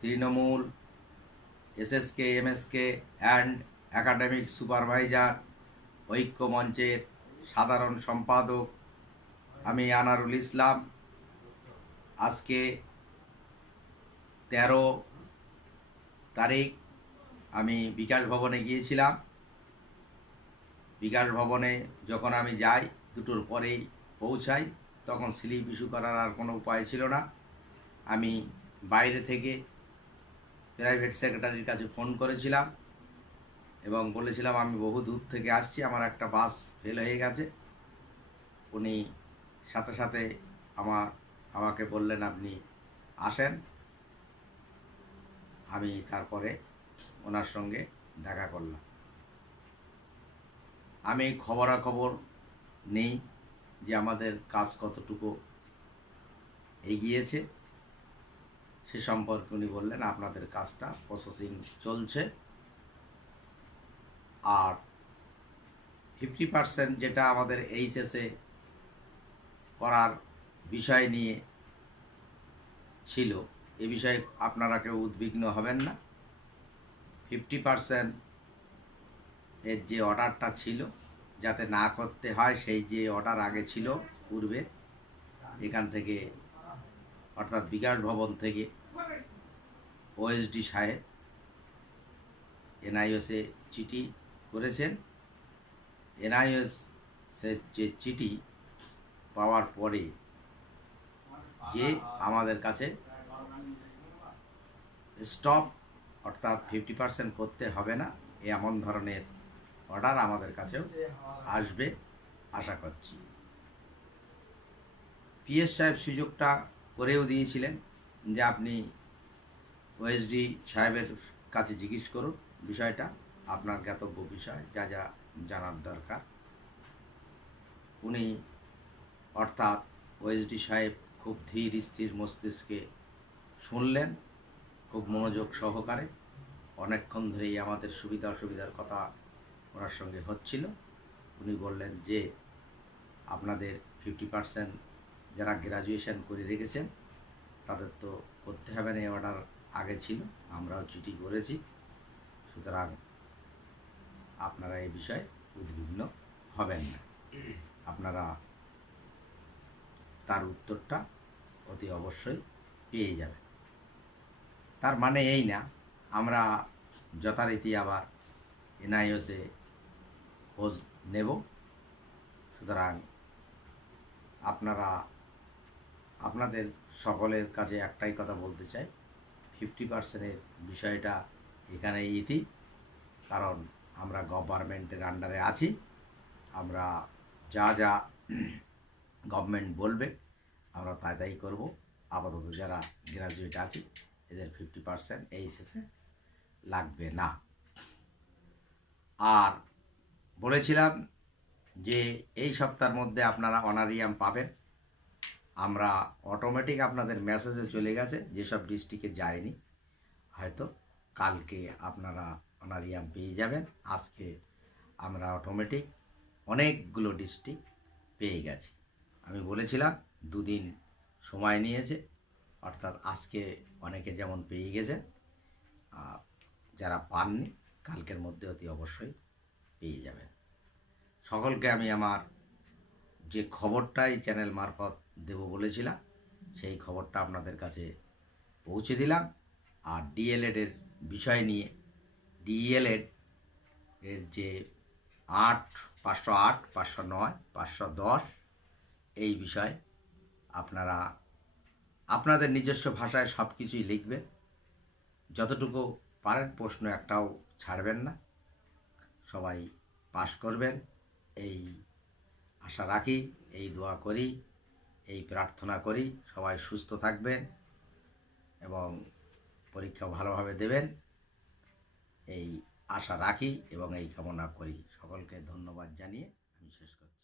Trinamool, SSK, MSK and academic supervisor ঐক্য মঞ্চের সাধারণ সম্পাদক আমি আনারুল ইসলাম। আজকে তেরো তারিখ আমি বিকাশ ভবনে গিয়েছিলাম। বিকাশ ভবনে যখন আমি যাই, দুটোর পরেই পৌঁছাই, তখন স্লিপ ইস্যু করার আর কোনো উপায় ছিল না। আমি বাইরে থেকে প্রাইভেট সেক্রেটারির কাছে ফোন করেছিলাম এবং বলেছিলাম, আমি বহু দূর থেকে আসছি, আমার একটা বাস ফেল হয়ে গেছে। উনি সাথে সাথে আমার, আমাকে বললেন, আপনি আসেন। আমি তারপরে ওনার সঙ্গে দেখা করলাম। আমি খবরাখবর নেই যে আমাদের কাজ কতটুকু এগিয়েছে। সে সম্পর্কে উনি বললেন, আপনাদের কাজটা প্রসেসিং চলছে। আর ফিফটি পার্সেন্ট যেটা আমাদের এইচএসে করার বিষয় নিয়ে ছিল, এ বিষয়ে আপনারা কেউ উদ্বিগ্ন হবেন না। ফিফটি পার্সেন্ট এর যে অর্ডারটা ছিল, যাতে না করতে হয়, সেই যে অর্ডার আগে ছিল পূর্বে, এখান থেকে অর্থাৎ বিকাশ ভবন থেকে ওএসডি সাহেব এনআইএসে চিঠি করেছেন। এনআইএস যে চিঠি পাওয়ার পরে যে আমাদের কাছে স্টপ অর্থাৎ ফিফটি পার্সেন্ট করতে হবে না এমন ধরনের অর্ডার আমাদের কাছেও আসবে, আশা করছি। পিএস সাহেব সুযোগটা করেও দিয়েছিলেন যে আপনি ওএসডি সাহেবের কাছে জিজ্ঞেস করুন বিষয়টা, আপনার জ্ঞাতব্য বিষয়, যা যা জানার দরকার। উনি অর্থাৎ ওএসডি সাহেব খুব ধীর স্থির মস্তিষ্কে শুনলেন, খুব মনোযোগ সহকারে। অনেকক্ষণ ধরেই আমাদের সুবিধা অসুবিধার কথা ওনার সঙ্গে হচ্ছিল। উনি বললেন যে, আপনাদের ফিফটি পার্সেন্ট যারা গ্র্যাজুয়েশন করে রেখেছেন, তাদের তো করতে হবে না, এই অর্ডার আগে ছিল, আমরাও চিঠি করেছি। সুতরাং আপনারা এই বিষয়ে উদ্বিগ্ন হবেন না। আপনারা তার উত্তরটা অতি অবশ্যই পেয়ে যাবেন। তার মানে এই না, আমরা যথারীতি আবার এনআইওসে খোঁজ নেব। সুতরাং আপনারা আপনাদের সকলের কাছে একটাই কথা বলতে চাই। ফিফটি পার্সেন্টের বিষয়টা এখানে ইতি, কারণ আমরা গভর্নমেন্টের আন্ডারে আছি। আমরা যা যা গভর্নমেন্ট বলবে, আমরা তাই তাই করব। আপাতত যারা গ্রাজুয়েট আছি, এদের ফিফটি পার্সেন্ট এইচএসে লাগবে না। আর বলেছিলাম যে এই সপ্তাহের মধ্যে আপনারা অনারিয়াম পাবেন। আমরা অটোমেটিক আপনাদের মেসেজে চলে গেছে, যেসব ডিস্ট্রিক্টে যায়নি, হয়তো কালকে আপনারা ওনার অনারিয়াম পেয়ে যাবেন, আজকে আমরা অটোমেটিক অনেকগুলো ডিস্ট্রিক্ট পেয়ে গেছি। আমি বলেছিলাম, দুদিন সময় নিয়েছে, অর্থাৎ আজকে অনেকে যেমন পেয়ে গেছে যারা পাননি, কালকের মধ্যে অতি অবশ্যই পেয়ে যাবেন। সকলকে আমি আমার যে খবরটা এই চ্যানেল মারফত দেব বলেছিলাম, সেই খবরটা আপনাদের কাছে পৌঁছে দিলাম। আর ডিএলএড এর বিষয় নিয়ে ডিএলএড এর যে আট, পাঁচশো আট, পাঁচশো নয়, পাঁচশো দশ, এই বিষয়ে আপনারা, আপনাদের নিজস্ব ভাষায় সব কিছুই লিখবেন। যতটুকু পারেন প্রশ্ন একটাও ছাড়বেন না। সবাই পাশ করবেন। এই আশা রাখি, এই দোয়া করি, এই প্রার্থনা করি, সবাই সুস্থ থাকবেন এবং পরীক্ষা ভালোভাবে দেবেন। এই আশা রাখি এবং এই কামনা করি। সকলকে ধন্যবাদ জানিয়ে আমি শেষ করি